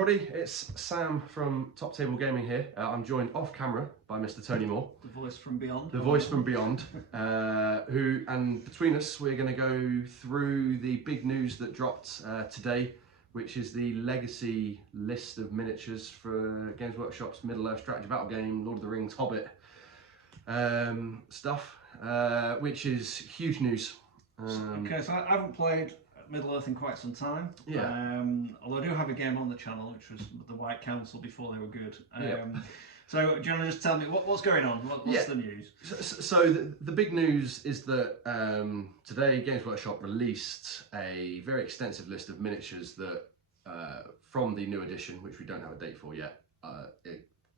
everybody, it's Sam from Top Table Gaming here. I'm joined off camera by Mr. Tony Moore. The voice from beyond. The voice from beyond. And between us we're going to go through the big news that dropped today, which is the legacy list of miniatures for Games Workshop's Middle-earth strategy battle game, Lord of the Rings, Hobbit stuff, which is huge news. Okay, so I haven't played Middle-earth in quite some time. Yeah. Although I do have a game on the channel, which was the White Council before they were good. Yeah. So do you want to just tell me what's going on? What's the news? So the big news is that today Games Workshop released a very extensive list of miniatures that from the new edition, which we don't have a date for yet.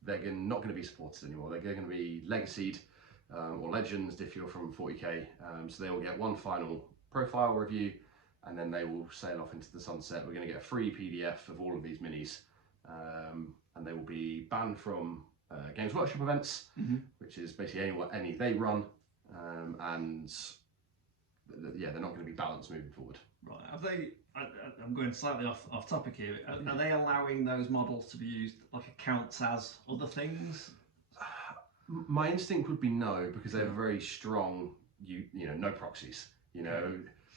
They're not going to be supported anymore. They're going to be legacied or legends if you're from 40k. So they will get one final profile review, and then they will sail off into the sunset. We're going to get a free PDF of all of these minis, and they will be banned from Games Workshop events, which is basically any they run, and they're not going to be balanced moving forward. Right. Have they? I'm going slightly off topic here. Are they allowing those models to be used like it counts as other things? My instinct would be no, because they have a very strong, no proxies.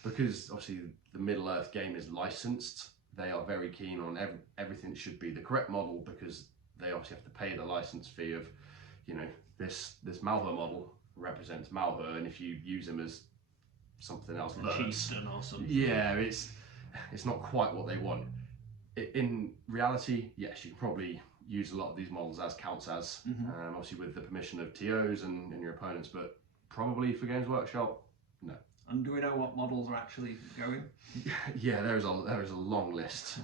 Because obviously the Middle-earth game is licensed, they are very keen on everything should be the correct model, because they obviously have to pay the license fee of, this Malheur model represents Malheur, and if you use them as something else, Chieftain or something. Yeah, it's not quite what they want. In reality, yes, you can probably use a lot of these models as counts as, obviously with the permission of TOs and your opponents, but probably for Games Workshop, no. And do we know what models are actually going? Yeah, there is a long list.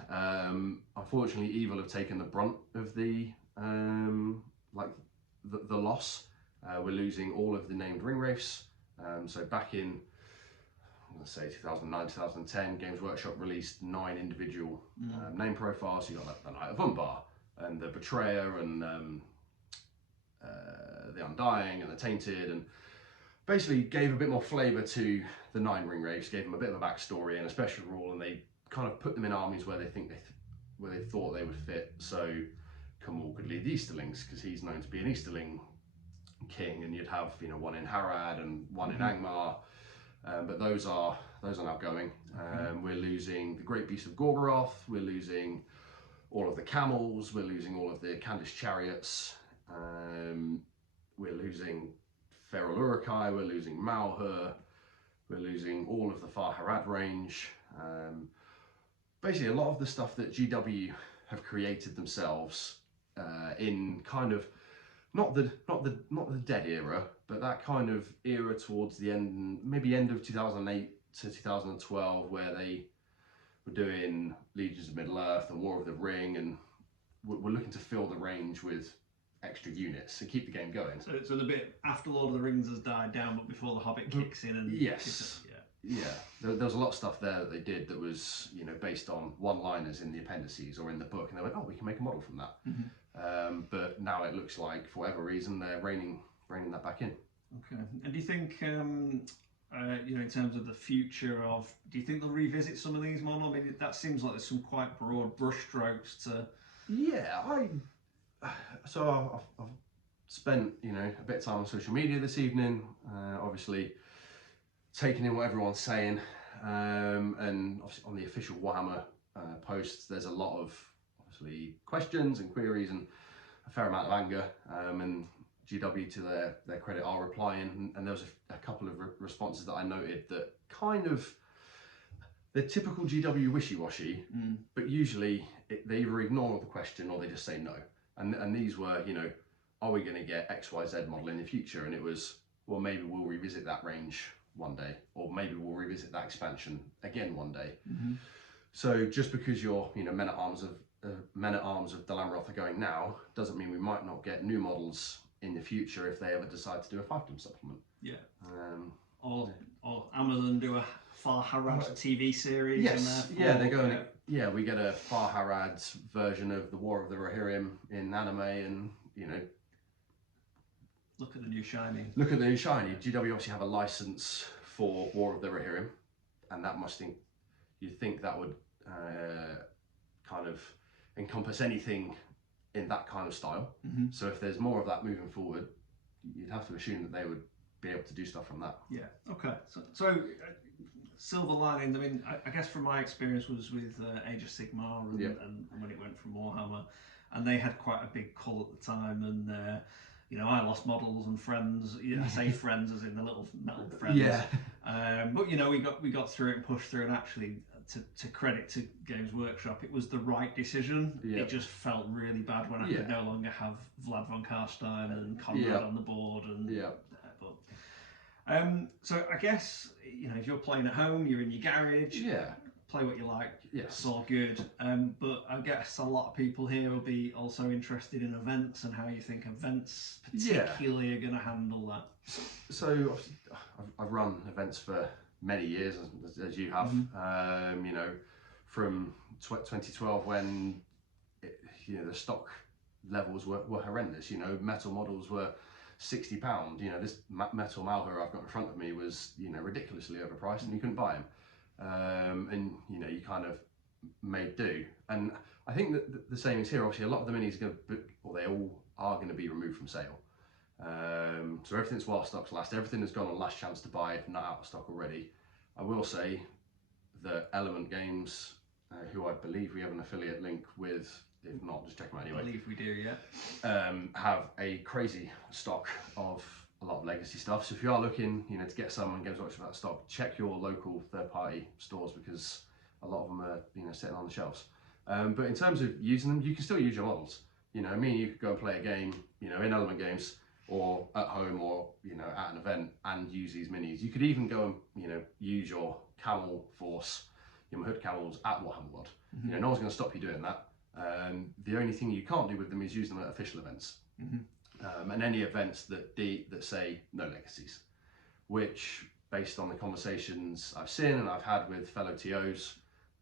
Unfortunately, Evil have taken the brunt of the loss. We're losing all of the named ring wraiths. So back in, let's say 2009, 2010, Games Workshop released 9 individual name profiles. So you got like the Knight of Umbar and the Betrayer and the Undying and the Tainted, and basically gave a bit more flavour to the 9 ring wraiths, gave them a bit of a backstory and a special rule, and they kind of put them in armies where they thought they would fit. So Kamul could lead the Easterlings because he's known to be an Easterling king, and you'd have one in Harad and one in Angmar, but those are now going. We're losing the Great Beast of Gorgoroth, we're losing all of the camels, we're losing all of the Candice chariots, we're losing Feral Urukai, we're losing Malheur, we're losing all of the Far Harad range. Basically a lot of the stuff that GW have created themselves in kind of not the dead era, but that kind of era towards the end, maybe end of 2008 to 2012, where they were doing Legions of Middle-earth and War of the Ring, and we're looking to fill the range with extra units and keep the game going. So the bit after Lord of the Rings has died down, but before the Hobbit kicks in, and yes, there was a lot of stuff there that they did that was based on one-liners in the appendices or in the book, and they went, oh, we can make a model from that. But now it looks like for whatever reason they're reining that back in. Okay. And do you think in terms of the future of, do you think they'll revisit some of these models? I mean, that seems like there's some quite broad brushstrokes to. Yeah, I've spent a bit of time on social media this evening, obviously taking in what everyone's saying, and obviously on the official Warhammer posts there's a lot of obviously questions and queries and a fair amount of anger, and GW to their credit are replying, and there was a couple of responses that I noted that kind of they're typical GW wishy-washy, but usually they either ignore the question or they just say no. And these were, are we going to get XYZ model in the future? And it was, well, maybe we'll revisit that range one day, or maybe we'll revisit that expansion again one day. So just because your men at arms of Dalamroth are going now, doesn't mean we might not get new models in the future if they ever decide to do a 5-dom supplement. Yeah. Or Amazon do a Far Harad TV series. Yes. Yeah, they're going. Yeah, we get a Far Harad version of the War of the Rohirrim in anime, and look at the new shiny. Look at the new shiny. GW obviously have a license for War of the Rohirrim, and that you'd think that would kind of encompass anything in that kind of style. So if there's more of that moving forward, you'd have to assume that they would be able to do stuff from that. Yeah. Okay. So silver linings. I mean, I guess from my experience was with Age of Sigmar and when it went from Warhammer, and they had quite a big cull at the time, and you know, I lost models and friends. I say friends as in the little metal friends. Yeah. But you know, we got through it and pushed through, and actually, to credit to Games Workshop, it was the right decision. It just felt really bad when I could no longer have Vlad von Karstein and Conrad on the board, and so I guess, you know, if you're playing at home, you're in your garage. Play what you like. It's all good. But I guess a lot of people here will be also interested in events and how you think events particularly are going to handle that. So I've run events for many years, as you have. You know, from 2012 when you know, the stock levels were horrendous. You know, metal models were £60. You know, this metal Malheur I've got in front of me was, you know, ridiculously overpriced, and you couldn't buy them. And you know, you kind of made do. And I think that the same is here. Obviously, a lot of the minis are going to, or they all are going to be removed from sale. So everything's while stocks last. Everything has gone on last chance to buy, if not out of stock already. I will say that Element Games, who I believe we have an affiliate link with, if not, just check them out anyway. I believe we do, yeah. Have a crazy stock of a lot of legacy stuff. So if you are looking, you know, to get some Games Workshop that stock, check your local third-party stores, because a lot of them are, you know, sitting on the shelves. But in terms of using them, you can still use your models. You know, me and you could go and play a game, you know, in Element Games, or at home, or, you know, at an event, and use these minis. You could even go and, you know, use your Camel Force, your Mahut Camels at Warhammer World. You know, no one's going to stop you doing that. The only thing you can't do with them is use them at official events. And any events that say no legacies, which, based on the conversations I've seen and I've had with fellow TOs,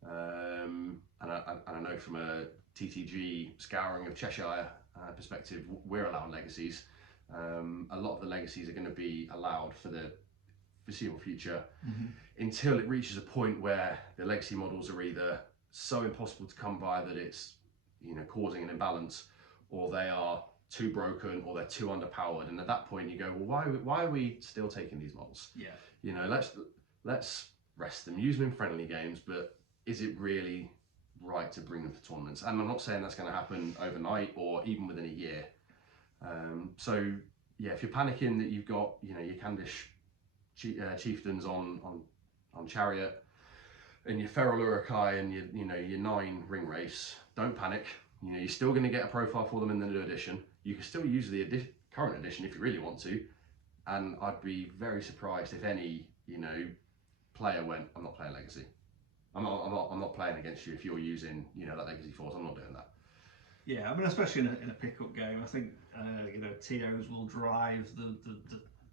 and I know from a TTG scouring of Cheshire perspective, we're allowing legacies. A lot of the legacies are going to be allowed for the foreseeable future until it reaches a point where the legacy models are either so impossible to come by that it's, you know, causing an imbalance, or they are too broken, or they're too underpowered. And at that point you go, well, why are we still taking these models? You know, let's rest them, use them in friendly games, but is it really right to bring them for tournaments? And I'm not saying that's going to happen overnight or even within a year. So yeah, if you're panicking that you've got, you know, your Candish chieftains on Chariot and your Feral Urukai and your 9 ring race, don't panic. You know, you're still going to get a profile for them in the new edition. You can still use the current edition if you really want to, and I'd be very surprised if any, you know, player went, I'm not playing Legacy. I'm not playing against you if you're using, you know, that Legacy force. I'm not doing that. Yeah, I mean, especially in a pickup game, I think you know, TOs will drive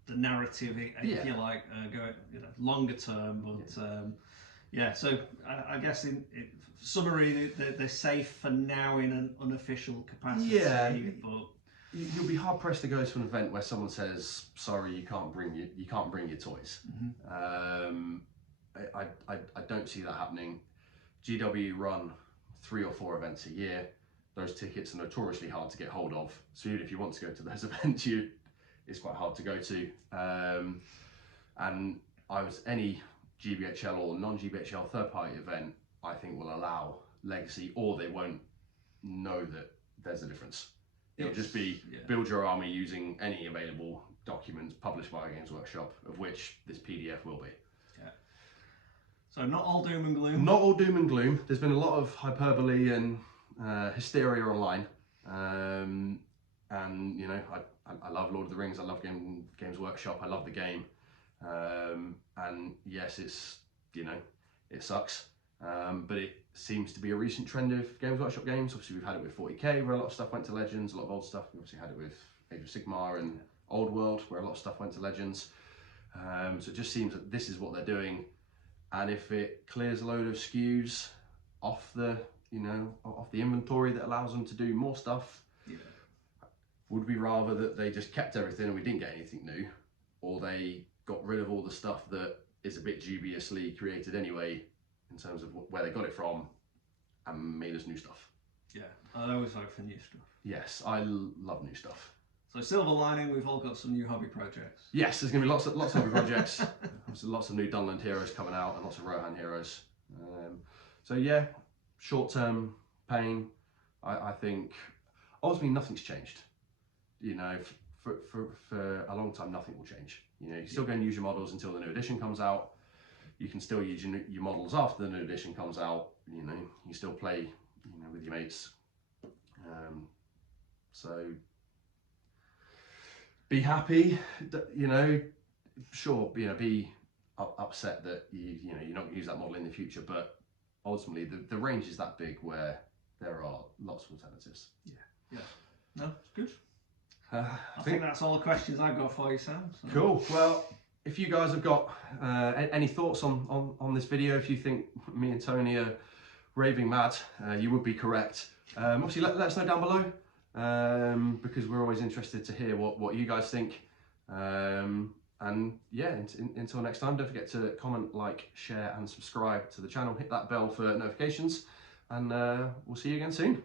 the narrative, if you like, go, you know, longer term. But yeah, so I guess in summary, they're safe for now in an unofficial capacity. But you'll be hard pressed to go to an event where someone says, "Sorry, you can't bring your toys." I don't see that happening. GW run 3 or 4 events a year. Those tickets are notoriously hard to get hold of. So even if you want to go to those events, it's quite hard to go to. And any GBHL or non-GBHL third-party event, I think, will allow legacy, or they won't know that there's a difference. It'll just be build your army using any available documents published by Games Workshop, of which this PDF will be. Yeah. So not all doom and gloom. Not all doom and gloom. There's been a lot of hyperbole and hysteria online. And you know, I love Lord of the Rings. I love Games Workshop. I love the game. And yes, it's, you know, it sucks. But it seems to be a recent trend of Games Workshop games. Obviously, we've had it with 40k, where a lot of stuff went to Legends, a lot of old stuff. We obviously had it with Age of Sigmar and Old World, where a lot of stuff went to Legends. So it just seems that this is what they're doing. And if it clears a load of SKUs off the, you know, off the inventory that allows them to do more stuff, would we rather that they just kept everything and we didn't get anything new, or they got rid of all the stuff that is a bit dubiously created anyway, in terms of where they got it from, and made us new stuff? Yeah, I always hope for new stuff. Yes, I love new stuff. So silver lining, we've all got some new hobby projects. Yes, there's going to be lots of hobby projects. There's lots of new Dunland heroes coming out and lots of Rohan heroes. So yeah, short-term pain. I think ultimately nothing's changed. You know, for a long time, nothing will change. You know, you still go and use your models until the new edition comes out. You can still use your models after the new edition comes out. You know, you still play, you know, with your mates. So be happy. You know, sure. You know, be upset that you know you're not going to use that model in the future, but ultimately the range is that big where there are lots of alternatives. Yeah. No, it's good. I think that's all the questions I've got for you, Sam. So. Cool. Well, if you guys have got any thoughts on this video, if you think me and Tony are raving mad, you would be correct. Obviously, let us know down below because we're always interested to hear what you guys think. And yeah, until next time, don't forget to comment, like, share and subscribe to the channel. Hit that bell for notifications, and we'll see you again soon.